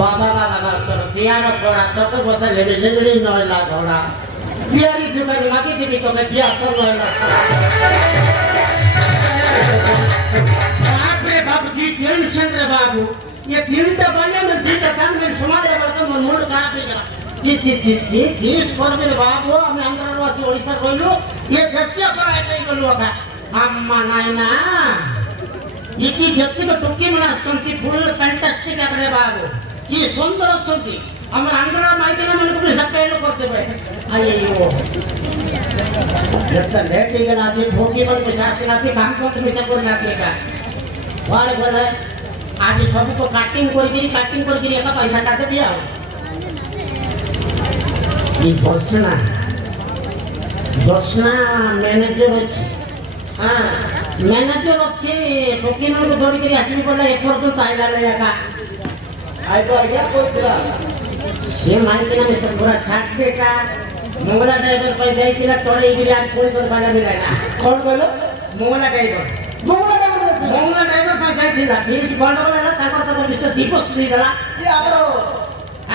बाबा बाबा तोर पियार थोड़ा तक बस लेबे लगड़ी नयला घोड़ा पियारी दुकान मागी देबी तो के बिया सब नयला बाप रे बाप की टेंशन रे बाबू ये तीनटा बने में तीनटा काम में समाडे वाला तो मन मूड खराब हो गया जी प्लीज फॉर मेरे बाबू हमें अंदर वासी ओडिसा कइलो ये दस्य कराय कई गलो का अम्मा नाइना इकी जति में टुकी में असंती फुल फैंटास्टिक है बाबू की सुंदर असंती हमर अंदर माइके मन को सपेलो करते बे अय्यो जत्ता लेट ही गना जी भोगी मन में शास्त्र लाती काम को में सब कर लाती का वाले बोले आज सब को काटिंग कर एका पैसा काटे दिया ये दर्शना मैनेजर अच्छे हाँ मैनेजर अच्छे टोकी मन को धरी करी आसी पड़ला एक पर्यंत आइला ले का आई तो आइया कोइला से माइके ना में पूरा छाट बेटा मंगला ड्राइवर पे जाई किला तोड़े इगिरी आज कोई कर बाला मिला ना कौन बोलो मंगला ड्राइवर पे जाई थिला बीच बंद वाला ताकर मिस्टर दीपक दी गला ये आबरो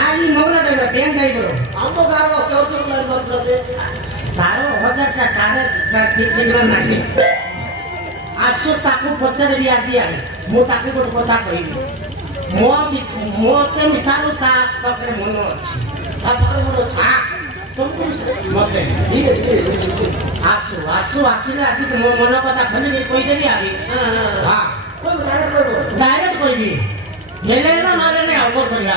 आई मंगला ड्राइवर टेन ड्राइवर हमको गारो सौचो ड्राइवर दे तारो हजार टा कार ठीक नहीं आसो ताकू पचारे भी आदि आए मो ताकू को कथा कहिबी मो ते मिसारो ता पकरे मन अछि ता पकरे मन छा तुमको मते ठीक है आसो आसिले आदि मो मन कथा खली के कहि देबी आबी हां कोई डायरेक्ट कहिबी हेले ना मारे ने आगो करिया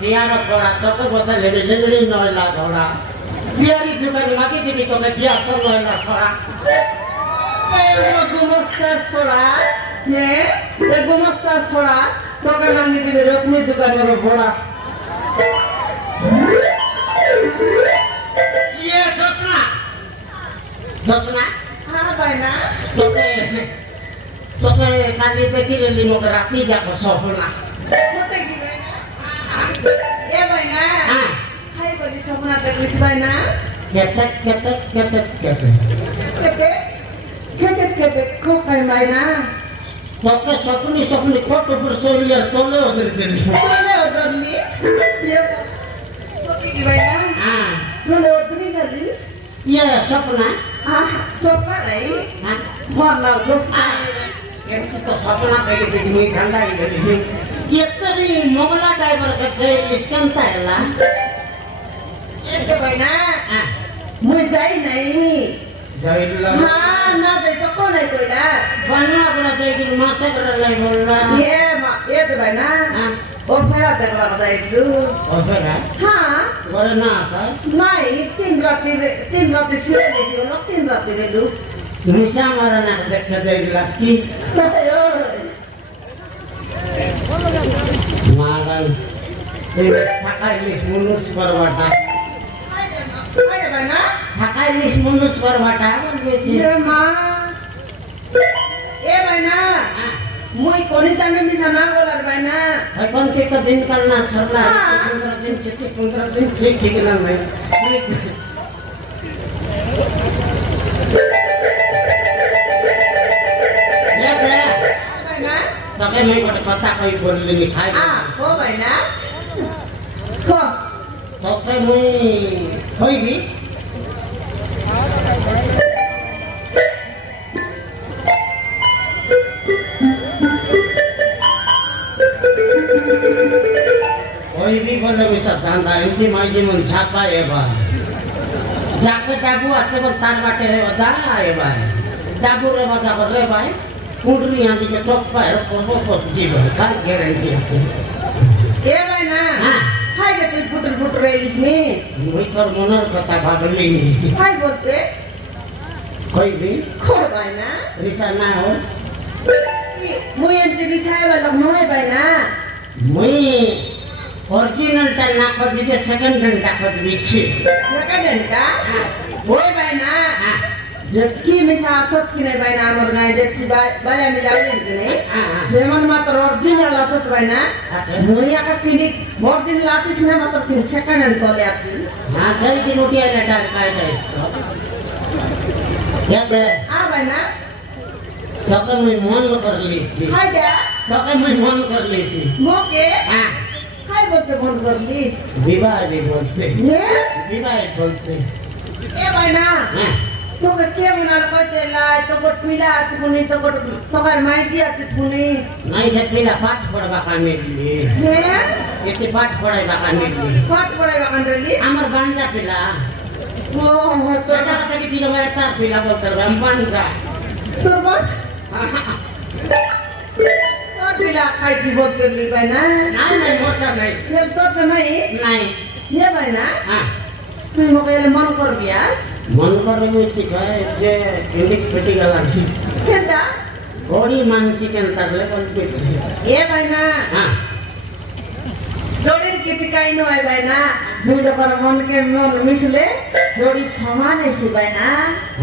पियार थोड़ा तक बस लेबे लगड़ी नयला घोड़ा पियारी दुकान मागी देबी तो के बिया सब नयला छोड़ा ए गुमस्ता छोड़ा ये गुमस्ता छोड़ा तो के मांगी देबे रोकनी दुकान रो घोड़ा ये दसना हां भाईना तो के काली देखि रेली मो राती जाको सपना होते की ये भाईना हां हाय बोली सपना देखलिस भाईना केते खूब भाईना तो के सपनी खोट पर सोलियर तोले ओदरली ये होते की भाईना हां तोले ओदरी करलिस ये सपना Coba lah warna bos yang kita sapna kayak gitu nih ganda ini kita nih mogala driver kayak iskan lah itu bana mau jai naik jai dulu na jai to kau naik tu lah bana pula jai di masa kerana bola iya tu bana oh pernah terlalu jai tu oh pernah karena apa naik 3 rati sih orang 3 rati itu Indonesia marana dari laski maran takai lis mulus berwata ada mana takai lis mulus berwata iya mah mana Mui koni tangan bisa nagolar bana. Kon kita din kalna sarla. 15 दिन से 15 दिन ठीक ना मैं. Ya bana. Bana. Pakai मैं कोटे पता कोई बोलले लिखाई. हो बना. को. तो के मुई होई भी. कोई भी बोले bisa tanda ini maji mencapa ya bang. Jaket dagu aja bentar bate oda ya bang. Dagu reba dagu reba. Kudri yang diketok pak pos jiwa kan garanti. Ya bana. Hai betul puter ini nih. Muitor monar kata bageli ini. Hai bote. Koi भी. Kor bana. Risana hos. Mui yang jadi saya balok noy bana. Mui original ta na kho dite second hand ta kho dichi second hand ka hoy bana jetki misa atot kine bana amar nai jetki bala milawin kine seman matar original atot bana mui aka kini original atis na matar kin second hand kole ati na jai ki noti ala ta kai tai ya de bana तो मैं मन कर ली थी हां क्या तो मैं मन कर ली थी मोके हाय बोलते मन कर ली विवाह भी बोलते ये विवाह बोलते ए बना तो के मना कहते ला तो को पीला तुनी तो को तो कर माई दिया तुनी नहीं से पीला पाठ पढ़वा काने लिए ये ये पाठ पढ़ाई काने लिए पाठ पढ़ाई काने लिए हमर बांजा पीला ओ तो छोटा कथा की दिलो में तार पीला बोलते हम बांजा तुरबत और पीला खाई की बोल कर ली बना नहीं मोटा नहीं ये तो नहीं ये बना हां तू मोबाइल मन कर बिया मन कर में सिखाए जे इंडिक पेटी गला केदा घोड़ी मान चिकन तरले बोलते ये बना हां जोड़ी किति काई नो है बना दुई पर मन के मन मिसले जोड़ी समान है सी बना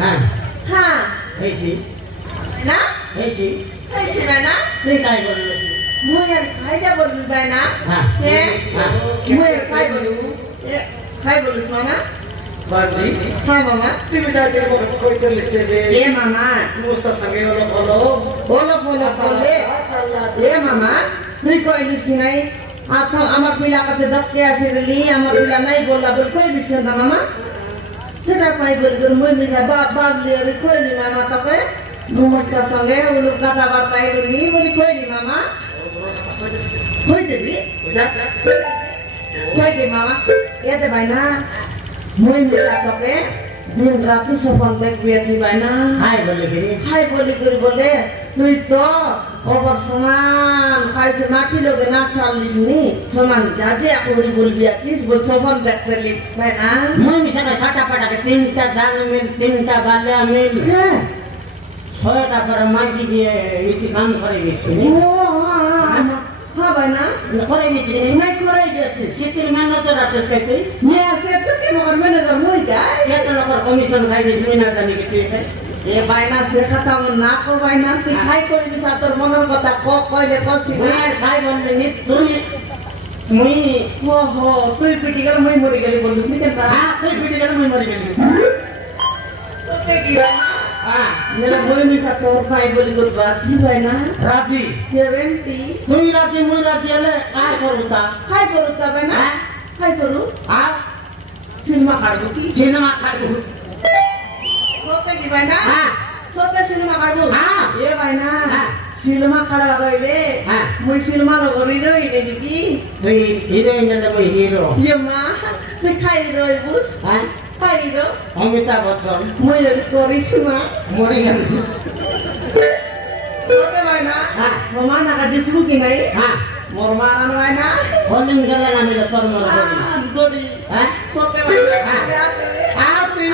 हां हां ऐसी ना ऐसी ऐसी बना नहीं काय बोल मुझे खाई जा बोल बना हां मुझे खाई बोलू ये खाई बोलू मामा बाजी हां मामा तुम्ही जाते को कोई कर लिस्ते बे ये मामा तू उसका संगे बोलो बोले ये मामा तुई कोई लिस्ती नहीं आता আমার পিলা কাছে দক্কে আসি রেলি আমার পিলা নাই বললা বল কই লিস্তে না মামা সেটা পাই বল গর মই নিয়া বাপ লিয়ে কইলি মামা তবে মুমস্তা সঙ্গে উলু কথা বার্তা এলি বলি কইলি মামা কই দেবি কই দে মামা এতে ভাই না মই মিলা তবে दिन राती सपन देख बियाती भाइना हाय बोले करी बोले তুই তো ওবর সমান খাইছে মাটি লগে না চালিস নি সমান যাজে আকড়ি বলবি আতিস বল সপন দেখতে লিখ ভাইনা मैं मिसा छाटा पटा के तीनटा दान मिल तीनटा बाल्या मिल হ্যাঁ ছয়টা पर माजी के इति काम करेगी ও হ্যাঁ ভাইনা करेगी নাই করাই গেছে सितिर मेहनत तो रात से कोई নে আছে তো কি মগর মেনে যা মই গায় ये तो लोग कमीशन खाई दिस ना जाने के ठीक है এ ভাইনা সে কথা মন না কো ভাইনা তুই খাই করবি সা তোর মনের কথা কইলে কইছি না मैं खाई बोलले नी तुई मुई ओहो তুই পিটি গেল মই মরি গেলি বলিস নি কেন हां कोई पीटी कर मैं मर गई তোকে কি ভাইনা हां मेरा बोले मिसा तोर भाई बोली को राजी भाइना राजी ग्यारंटी तुई राजी मुई राजी ले काय करूता हाय करू ता भाइना हाय करू हां सिनेमा काढू की सिनेमा काढू होते কি ভাই না হ্যাঁ সত্যি সিনেমা কাটবো হ্যাঁ এ ভাই না হ্যাঁ সিনেমা কাটবা কইলে হ্যাঁ মুই সিনেমা লগরি রই নেবি কি তুই হিরোইন না মই হিরো ইয়ে মা তুই খাই রই বুঝ হ্যাঁ খাই রো অমিতাভ বচ্চন মুই এর করিস না মরে গেল সত্যি ভাই না হ্যাঁ মামা নাকা দিসবু কি নাই হ্যাঁ মোর মা রান ভাই না কলিং গেলে আমি তোর মনে করি গড়ি হ্যাঁ সত্যি ভাই না তুই